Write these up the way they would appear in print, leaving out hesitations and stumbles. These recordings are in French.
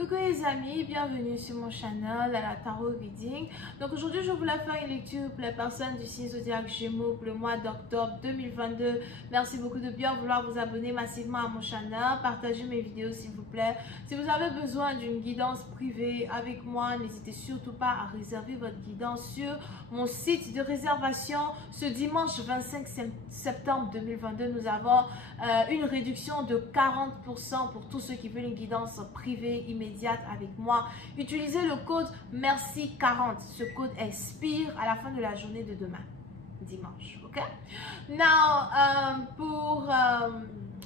Coucou les amis, bienvenue sur mon channel à la Tarot Reading. Donc aujourd'hui je voulais faire une lecture pour les personnes du signe zodiaque Gémeaux pour le mois d'octobre 2022. Merci beaucoup de bien vouloir vous abonner massivement à mon channel, partagez mes vidéos s'il vous plaît. Si vous avez besoin d'une guidance privée avec moi, n'hésitez surtout pas à réserver votre guidance sur mon site de réservation. Ce dimanche 25 septembre 2022, nous avons une réduction de 40% pour tous ceux qui veulent une guidance privée immédiate avec moi. Utilisez le code MERCI40. Ce code expire à la fin de la journée de demain, dimanche. Ok? Now,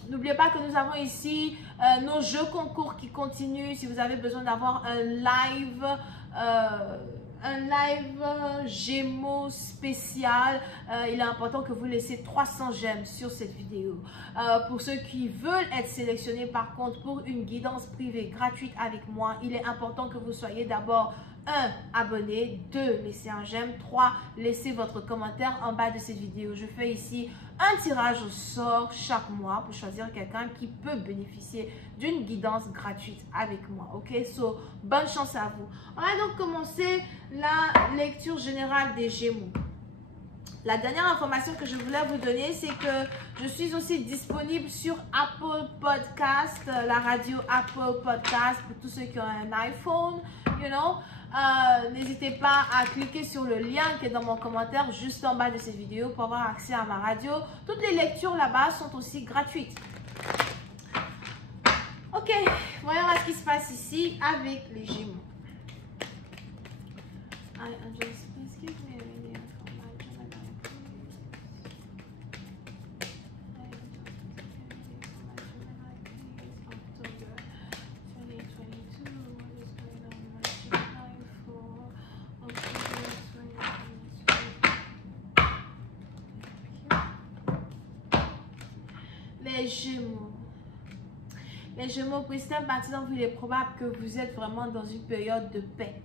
n'oubliez pas que nous avons ici nos jeux concours qui continuent. Si vous avez besoin d'avoir un live Gémeaux spécial, il est important que vous laissiez 300 j'aime sur cette vidéo. Pour ceux qui veulent être sélectionnés par contre pour une guidance privée gratuite avec moi, il est important que vous soyez d'abord 1. Abonné, 2. Laissez un j'aime, 3. Laissez votre commentaire en bas de cette vidéo. Je fais ici un tirage au sort chaque mois pour choisir quelqu'un qui peut bénéficier d'une guidance gratuite avec moi. Ok, so bonne chance à vous. On va donc commencer la lecture générale des Gémeaux. La dernière information que je voulais vous donner, c'est que je suis aussi disponible sur Apple Podcast, la radio Apple Podcast pour tous ceux qui ont un iPhone, you know. N'hésitez pas à cliquer sur le lien qui est dans mon commentaire juste en bas de cette vidéo pour avoir accès à ma radio. Toutes les lectures là-bas sont aussi gratuites. Ok, voyons ce qui se passe ici avec les Gémeaux. Les Gémeaux. Les Gémeaux, pour certaines parties d'entre vous, il est probable que vous êtes vraiment dans une période de paix.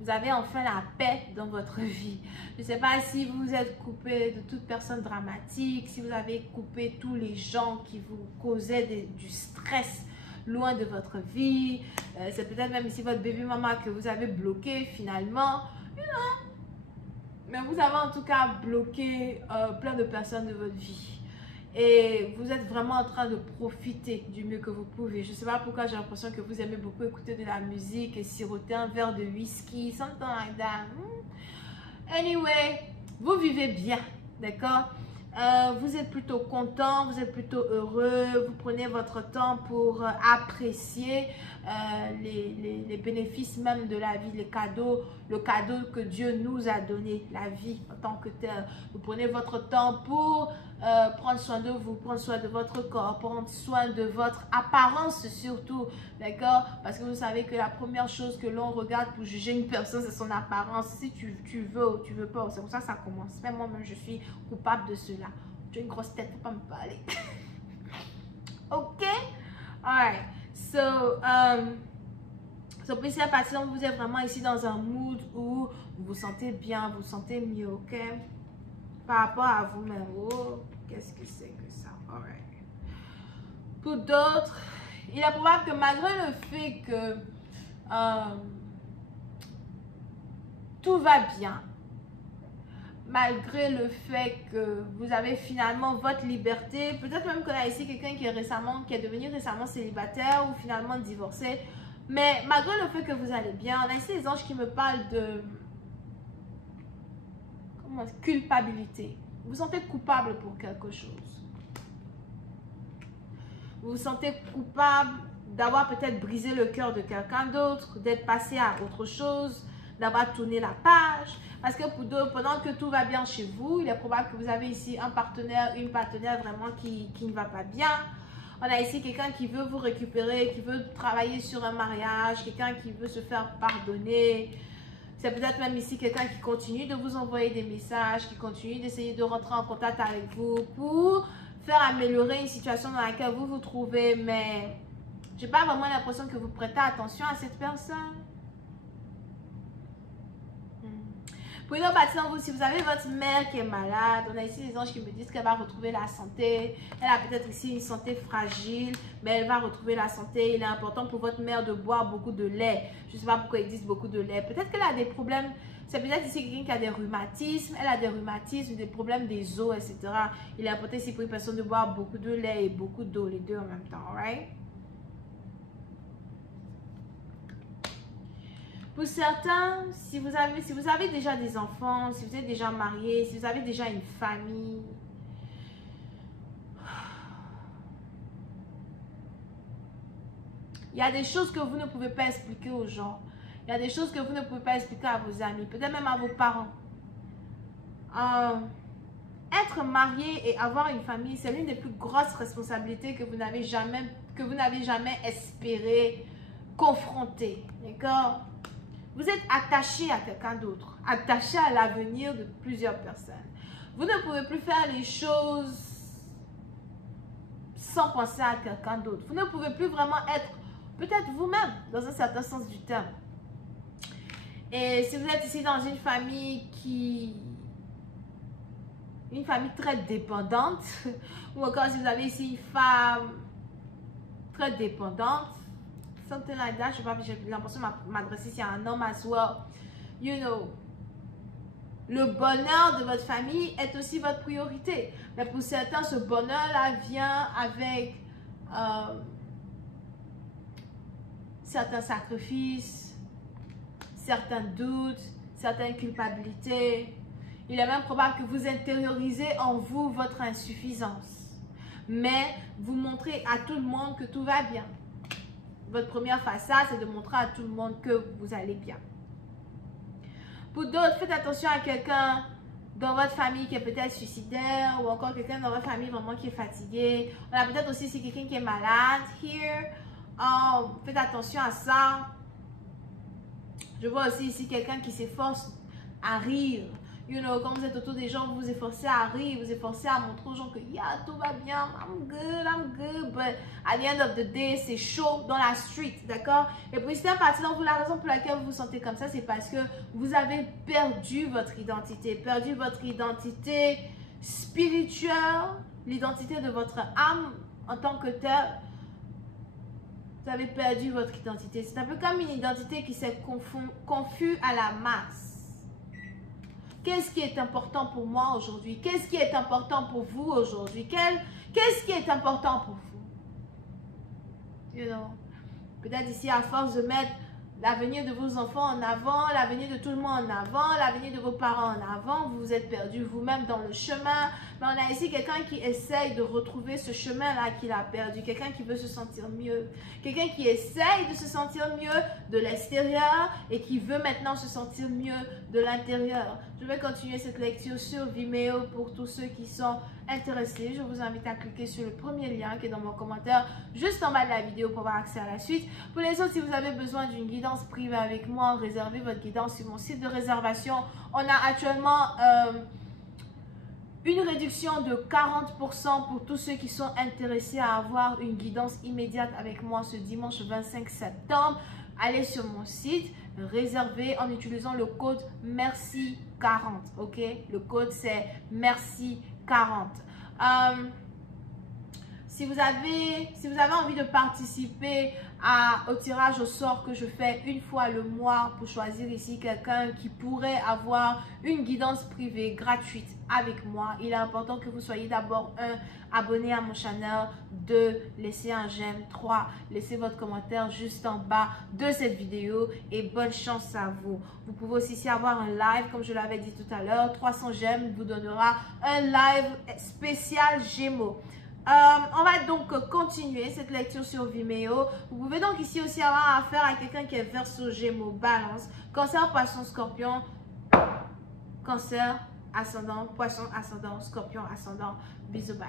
Vous avez enfin la paix dans votre vie. Je ne sais pas si vous êtes coupé de toute personne dramatique, si vous avez coupé tous les gens qui vous causaient du stress loin de votre vie. C'est peut-être même ici votre bébé maman que vous avez bloqué finalement. You know. Mais vous avez en tout cas bloqué plein de personnes de votre vie. Et vous êtes vraiment en train de profiter du mieux que vous pouvez. Je ne sais pas pourquoi j'ai l'impression que vous aimez beaucoup écouter de la musique et siroter un verre de whisky, something like that. Anyway, vous vivez bien, d'accord? Vous êtes plutôt content, vous êtes plutôt heureux, vous prenez votre temps pour apprécier les bénéfices même de la vie, les cadeaux, le cadeau que Dieu nous a donné, la vie en tant que telle. Vous prenez votre temps pour prendre soin de vous, prendre soin de votre corps, prendre soin de votre apparence surtout, d'accord? Parce que vous savez que la première chose que l'on regarde pour juger une personne, c'est son apparence. Si tu veux ou tu veux pas, c'est comme ça que ça commence. Même moi-même, je suis coupable de cela. Tu as une grosse tête, faut pas me parler. Ok? Alright. So pour cette partie, vous êtes vraiment ici dans un mood où vous vous sentez bien, vous vous sentez mieux, ok? Par rapport à vous-même. Oh, qu'est-ce que c'est que ça? Alright. Pour d'autres, il est probable que malgré le fait que tout va bien, malgré le fait que vous avez finalement votre liberté, peut-être même qu'on a ici quelqu'un qui est devenu récemment célibataire ou finalement divorcé, mais malgré le fait que vous allez bien, on a ici les anges qui me parlent de culpabilité. Vous vous sentez coupable pour quelque chose. Vous vous sentez coupable d'avoir peut-être brisé le cœur de quelqu'un d'autre, d'être passé à autre chose, d'avoir tourné la page. Parce que pour d'autres, pendant que tout va bien chez vous, il est probable que vous avez ici un partenaire, une partenaire vraiment qui ne va pas bien. On a ici quelqu'un qui veut vous récupérer, qui veut travailler sur un mariage, quelqu'un qui veut se faire pardonner. C'est peut-être même ici quelqu'un qui continue de vous envoyer des messages, qui continue d'essayer de rentrer en contact avec vous pour faire améliorer une situation dans laquelle vous vous trouvez. Mais je n'ai pas vraiment l'impression que vous prêtez attention à cette personne. Pour une autre partie d'entre vous, si vous avez votre mère qui est malade, on a ici des anges qui me disent qu'elle va retrouver la santé. Elle a peut-être ici une santé fragile, mais elle va retrouver la santé. Il est important pour votre mère de boire beaucoup de lait. Je ne sais pas pourquoi ils disent beaucoup de lait. Peut-être qu'elle a des problèmes. C'est peut-être ici quelqu'un qui a des rhumatismes. Elle a des rhumatismes, des problèmes des os, etc. Il est important ici pour une personne de boire beaucoup de lait et beaucoup d'eau, les deux en même temps, right? Pour certains, si vous avez déjà des enfants, si vous êtes déjà marié, si vous avez déjà une famille, il y a des choses que vous ne pouvez pas expliquer aux gens. Il y a des choses que vous ne pouvez pas expliquer à vos amis, peut-être même à vos parents. Être marié et avoir une famille, c'est l'une des plus grosses responsabilités que vous n'avez jamais espéré confronter. D'accord? Vous êtes attaché à quelqu'un d'autre, attaché à l'avenir de plusieurs personnes. Vous ne pouvez plus faire les choses sans penser à quelqu'un d'autre. Vous ne pouvez plus vraiment être peut-être vous-même, dans un certain sens du terme. Et si vous êtes ici dans une famille très dépendante, ou encore si vous avez ici une femme très dépendante, something like that, je sais pas, j'ai l'impression de m'adresser ici à un homme as well. You know, le bonheur de votre famille est aussi votre priorité. Mais pour certains, ce bonheur-là vient avec certains sacrifices, certains doutes, certaines culpabilités. Il est même probable que vous intériorisez en vous votre insuffisance. Mais vous montrez à tout le monde que tout va bien. Votre première façade, c'est de montrer à tout le monde que vous allez bien. Pour d'autres, faites attention à quelqu'un dans votre famille qui est peut-être suicidaire ou encore quelqu'un dans votre famille vraiment qui est fatigué. On a peut-être aussi ici quelqu'un qui est malade. Here, faites attention à ça. Je vois aussi ici quelqu'un qui s'efforce à rire. You know, quand vous êtes autour des gens, vous vous efforcez à rire, vous efforcez à montrer aux gens que yeah, tout va bien, I'm good, but at the end of the day, c'est chaud dans la street, d'accord? Et puis c'est un parti d'entre vous, la raison pour laquelle vous vous sentez comme ça, c'est parce que vous avez perdu votre identité spirituelle, l'identité de votre âme en tant que telle. Vous avez perdu votre identité. C'est un peu comme une identité qui s'est confuse à la masse. Qu'est-ce qui est important pour moi aujourd'hui? Qu'est-ce qui est important pour vous aujourd'hui? Qu'est-ce qui est important pour vous? You know? Peut-être ici, à force de mettre l'avenir de vos enfants en avant, l'avenir de tout le monde en avant, l'avenir de vos parents en avant, vous vous êtes perdu vous-même dans le chemin. Mais on a ici quelqu'un qui essaye de retrouver ce chemin-là qu'il a perdu. Quelqu'un qui veut se sentir mieux. Quelqu'un qui essaye de se sentir mieux de l'extérieur et qui veut maintenant se sentir mieux de l'intérieur. Je vais continuer cette lecture sur Vimeo pour tous ceux qui sont intéressés. Je vous invite à cliquer sur le premier lien qui est dans mon commentaire juste en bas de la vidéo pour avoir accès à la suite. Pour les autres, si vous avez besoin d'une guidance privée avec moi, réservez votre guidance sur mon site de réservation. On a actuellement une réduction de 40% pour tous ceux qui sont intéressés à avoir une guidance immédiate avec moi ce dimanche 25 septembre. Allez sur mon site, réservez en utilisant le code MERCI40, ok? Le code c'est MERCI40. Si vous avez envie de participer au tirage au sort que je fais une fois le mois pour choisir ici quelqu'un qui pourrait avoir une guidance privée gratuite avec moi, il est important que vous soyez d'abord abonné à mon channel, 2, laissez un j'aime, 3, laissez votre commentaire juste en bas de cette vidéo et bonne chance à vous. Vous pouvez aussi ici avoir un live comme je l'avais dit tout à l'heure, 300 j'aime vous donnera un live spécial Gémeaux. On va donc continuer cette lecture sur Vimeo. Vous pouvez donc ici aussi avoir affaire à quelqu'un qui est Verseau, Gémeaux, Balance, Cancer, Poisson, Scorpion, Cancer, Ascendant, Poisson, Ascendant, Scorpion, Ascendant. Bisous, bye.